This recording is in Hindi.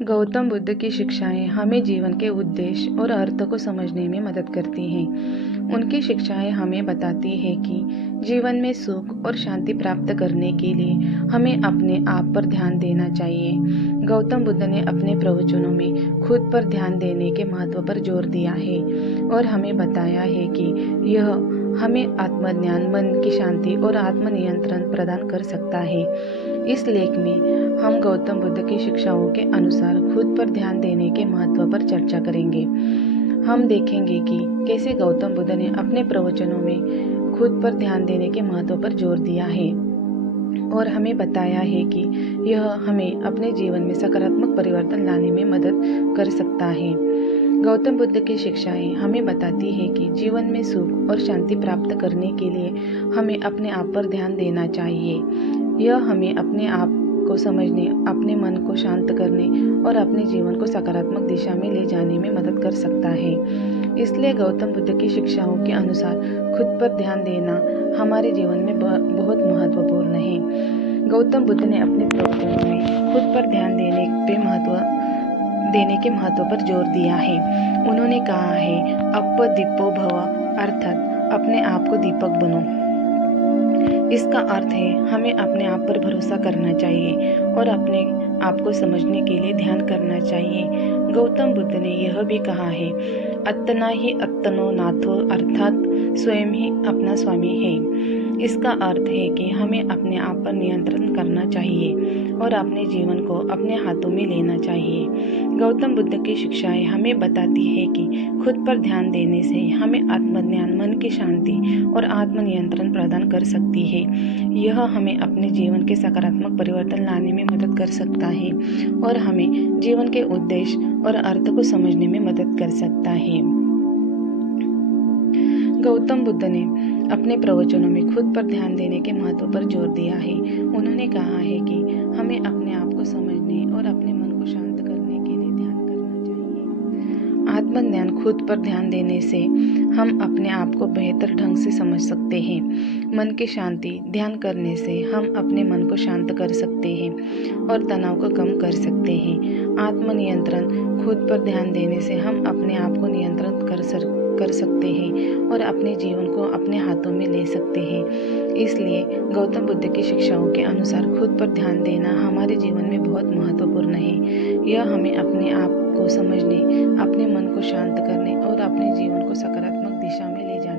गौतम बुद्ध की शिक्षाएं हमें जीवन के उद्देश्य और अर्थ को समझने में मदद करती हैं। उनकी शिक्षाएं हमें बताती हैं कि जीवन में सुख और शांति प्राप्त करने के लिए हमें अपने आप पर ध्यान देना चाहिए। गौतम बुद्ध ने अपने प्रवचनों में खुद पर ध्यान देने के महत्व पर जोर दिया है और हमें बताया है कि यह हमें आत्मज्ञान, मन की शांति और आत्मनियंत्रण प्रदान कर सकता है। इस लेख में हम गौतम बुद्ध की शिक्षाओं के अनुसार खुद पर ध्यान देने के महत्व पर चर्चा करेंगे। हम देखेंगे कि कैसे गौतम बुद्ध ने अपने प्रवचनों में खुद पर ध्यान देने के महत्व पर जोर दिया है और हमें बताया है कि यह हमें अपने जीवन में सकारात्मक परिवर्तन लाने में मदद कर सकता है। गौतम बुद्ध की शिक्षाएं हमें बताती है कि जीवन में सुख और शांति प्राप्त करने के लिए हमें अपने आप पर ध्यान देना चाहिए। यह हमें अपने आप को समझने, अपने मन को शांत करने और अपने जीवन को सकारात्मक दिशा में ले जाने में मदद कर सकता है। इसलिए गौतम बुद्ध की शिक्षाओं के अनुसार खुद पर ध्यान देना हमारे जीवन में बहुत महत्वपूर्ण है। गौतम बुद्ध ने अपने प्रवचनों में खुद पर ध्यान देने के महत्व पर जोर दिया है। उन्होंने कहा है, अप दीपो भव, अर्थात अपने आप को दीपक बनो। इसका अर्थ है हमें अपने आप पर भरोसा करना चाहिए और अपने आप को समझने के लिए ध्यान करना चाहिए। गौतम बुद्ध ने यह भी कहा है, अत्तना ही अत्तनो नाथो, अर्थात स्वयं ही अपना स्वामी है। इसका अर्थ है कि हमें अपने आप पर नियंत्रण करना चाहिए और अपने जीवन को अपने हाथों में लेना चाहिए। गौतम बुद्ध की शिक्षाएं हमें बताती है कि खुद पर ध्यान देने से हमें आत्मज्ञान, मन की शांति और आत्मनियंत्रण प्रदान कर सकती है। यह हमें अपने जीवन के सकारात्मक परिवर्तन लाने में मदद कर सकता है और हमें जीवन के उद्देश्य और अर्थ को समझने में मदद कर सकता है। गौतम बुद्ध ने अपने प्रवचनों में खुद पर ध्यान देने के महत्व पर जोर दिया है। उन्होंने कहा है कि हमें अपने आप को समझने और अपने मन को शांत करने के लिए ध्यान करना चाहिए। आत्मज्ञान, खुद पर ध्यान देने से हम अपने आप को बेहतर ढंग से समझ सकते हैं। मन की शांति, ध्यान करने से हम अपने मन को शांत कर सकते हैं और तनाव को कम कर सकते हैं। आत्मनियंत्रण, खुद पर ध्यान देने से हम अपने आप को नियंत्रित कर सकते हैं और अपने जीवन को अपने हाथों में ले सकते हैं। इसलिए गौतम बुद्ध की शिक्षाओं के अनुसार खुद पर ध्यान देना हमारे जीवन में बहुत महत्वपूर्ण है। यह हमें अपने आप को समझने, अपने मन को शांत करने और अपने जीवन को सकारात्मक दिशा में ले जाने